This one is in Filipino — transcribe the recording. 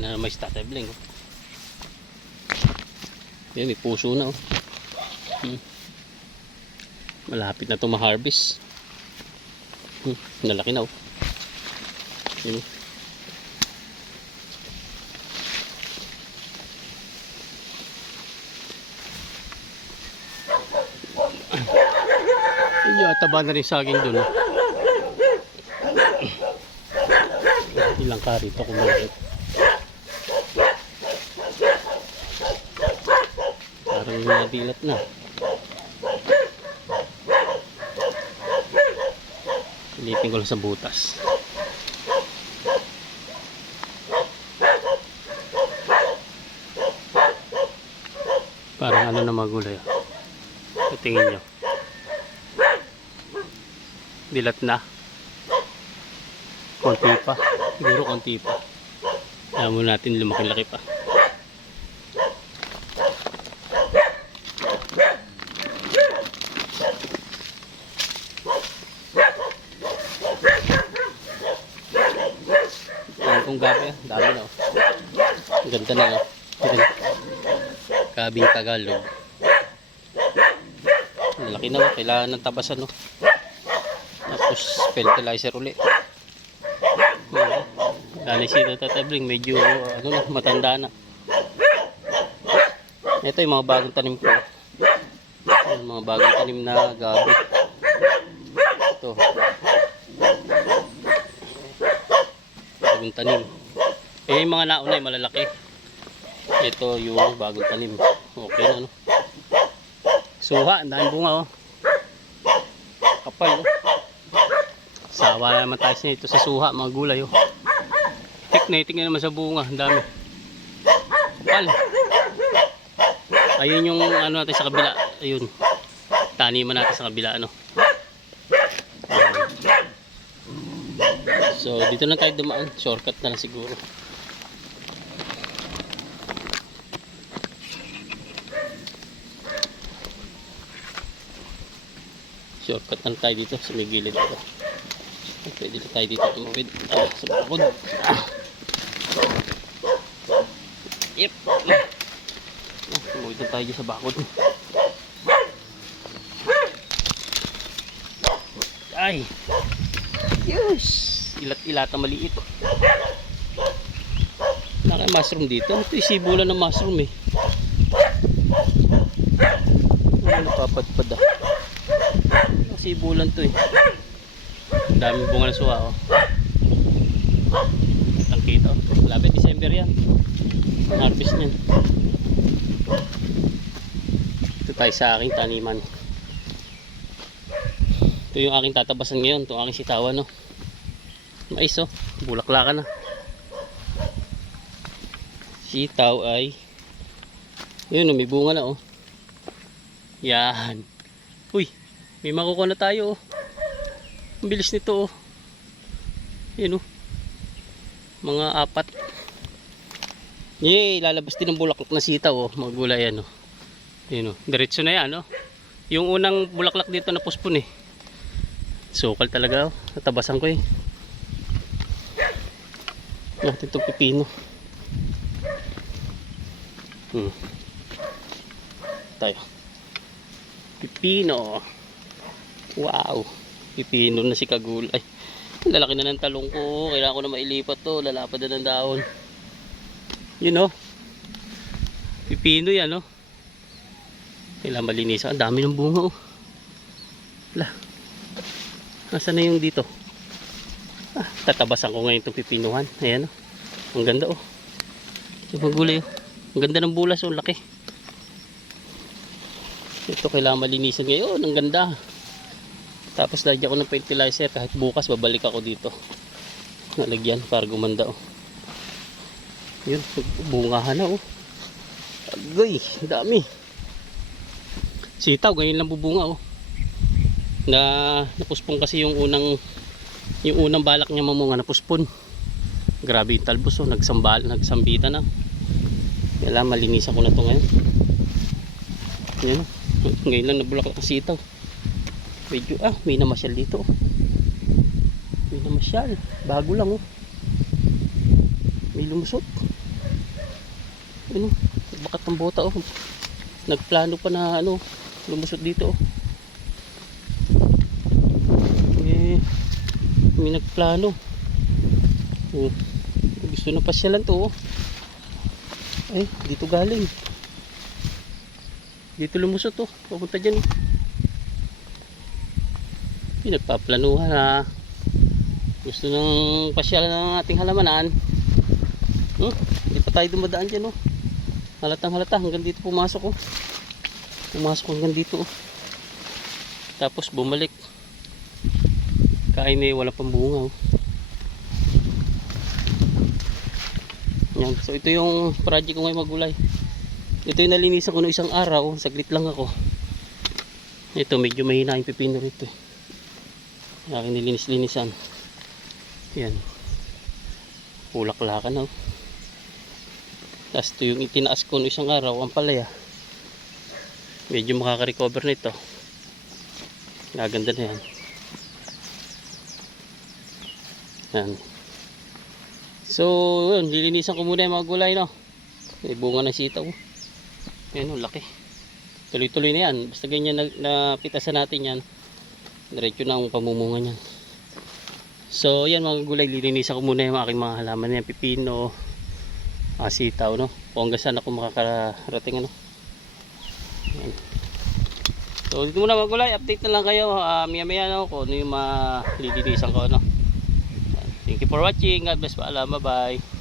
Ayan na may Tatay Bling. Oh. Ayan, may puso na. Oh. Malapit na ito ma-harvest. Nalaki na. Oh. Ayan. Taba na rin saging dun. Ilang karito kung malaki. Parang nadilat na. Silipin ko lang sa butas. Parang ano na magulay. Tingin nyo. Dilat na. Konti pa. Siguro konti pa. Kaya mo natin lumaki-laki pa. Ayan kong gabi. Dami na. Oh. Ganda na. Oh. Gabing Tagalog. Malaki na. Oh. Kailangan ng tabasan. Oh. Tapos fertilizer uli. Dali si Tatay Bling, medyo ano na, matanda na. Ito yung mga bagong tanim ko. Yung mga bagong tanim na gabi. Ito. Bagong tanim. Yung mga nauna ay malalaki. Ito yung bagong tanim. Okay na, no? Suha, ang daming bunga, oh. Kapal, oh. Sawa na naman tayo nito sa suha, mga gulay. Oh. Tingnan naman sa bunga, ang dami. Kapal. Ayun yung ano natin sa kabila. Ayun. Taniman natin sa kabila. Ano. So, dito na tayo dumaan. Shortcut na lang siguro. Shortcut na tayo dito sa may gilid dito. Pwede na tayo dito tumawid sa bakod. Yep. Tumawid na tayo sa bakod. Ay. Yes. Ilat-ilata maliit. Naka mushroom dito. Ito yung sibulan ng mushroom eh. Ano napapadpad ah. Sibulan to eh. Daming bunga ng suha, oh. Ang kita, oh. Malapit December yan. Harvest niyan. Ito tayo sa aking taniman. Ito yung aking tatabasan ngayon. Ito aking sitawan, oh. Mais, oh. Bulaklakan na. Sitaw ay yun, oh, may bunga na, oh. Yan. Uy, may makukuha na tayo, oh. Ang bilis nito, oh. Yan, oh. Mga 4. Yay, lalabas din ng bulaklak na sitaw, oh. Mga gulay yan, oh. Yan, oh. Diretso na yan, oh. Yung unang bulaklak dito na puspon, eh. Sukal talaga, oh. Natabasan ko, eh. Natin itong pipino. Tayo. Pipino. Wow. Pipino na si kagulay. Lalaki na ng talong ko. Kailangan ko na mailipat to. Lalapad na ng dahon. You know. Pipino yan, no. Kailangan malinisan. Ang dami ng bunga, oh. Wala. Nasaan na yung dito? Tatabasan ko ngayon itong pipinuhan. Ayan, oh. Ang ganda, oh. Yung magulay, oh. Ang ganda ng bulas, oh. Laki. Ito kailangan malinisan ngayon. Ang ganda. Tapos lagyan ko ng fertilizer. Kahit bukas babalik ako dito. Nalagyan para gumanda, oh. Yun, bungahan na, oh. Agay, dami. Sitaw, ngayon lang bubunga, oh. Napuspong kasi yung unang balak niya mamunga, napuspon. Grabe yung talbos, oh. Nagsambita na. Kailangan malinisan ko na to ngayon. Yan, oh. Ngayon lang nabulaklak ang sitaw. Medyo may namasyal dito. May namasyal. Bago lang, oh. May lumusot. Ano, bakat ng bota oh. Nagplano pa na ano, lumusot dito oh. May nagplano. Oh, gusto na pasyalan to oh. Ay, dito galing. Dito lumusot to, papunta dyan oh. Pinagpaplanuhan ha. Gusto ng pasyalan ng ating halamanan. Hindi pa tayo dumadaan dyan oh. Halatang halata, hanggang dito pumasok oh. Pumasok hanggang dito oh. Tapos bumalik. Kain eh, wala pang bunga oh. Yan. So ito yung project ko ngayon magulay. Ito yung nalinisan ko noong isang araw. Saglit lang ako. Ito medyo mahina yung pipino rito eh. Aking nilinis-linisan. Yan. Pulaklakan oh. Tapos ito yung itinaas ko noong isang araw. Ang palaya. Medyo makaka-recover nito. Gaganda na yan. Yan. So, yun, lilinisan ko muna yung mga gulay, no? May bunga ng sitaw. Ayan, laki. Tuloy-tuloy na yan. Basta ganyan napitasan natin yan. Diretso na ang pamumunga niyan. So, yan mga gulay, lilinisan ko muna yung aking mga halaman yan. Pipino, sitaw, no? Kung hanggang saan ako makakarating, ano? Ayan. So, dito muna mga gulay. Update na lang kayo. Maya-maya na ako kung ano yung malilinisan ko, no? Thank you for watching. God bless. Paalam. Bye-bye.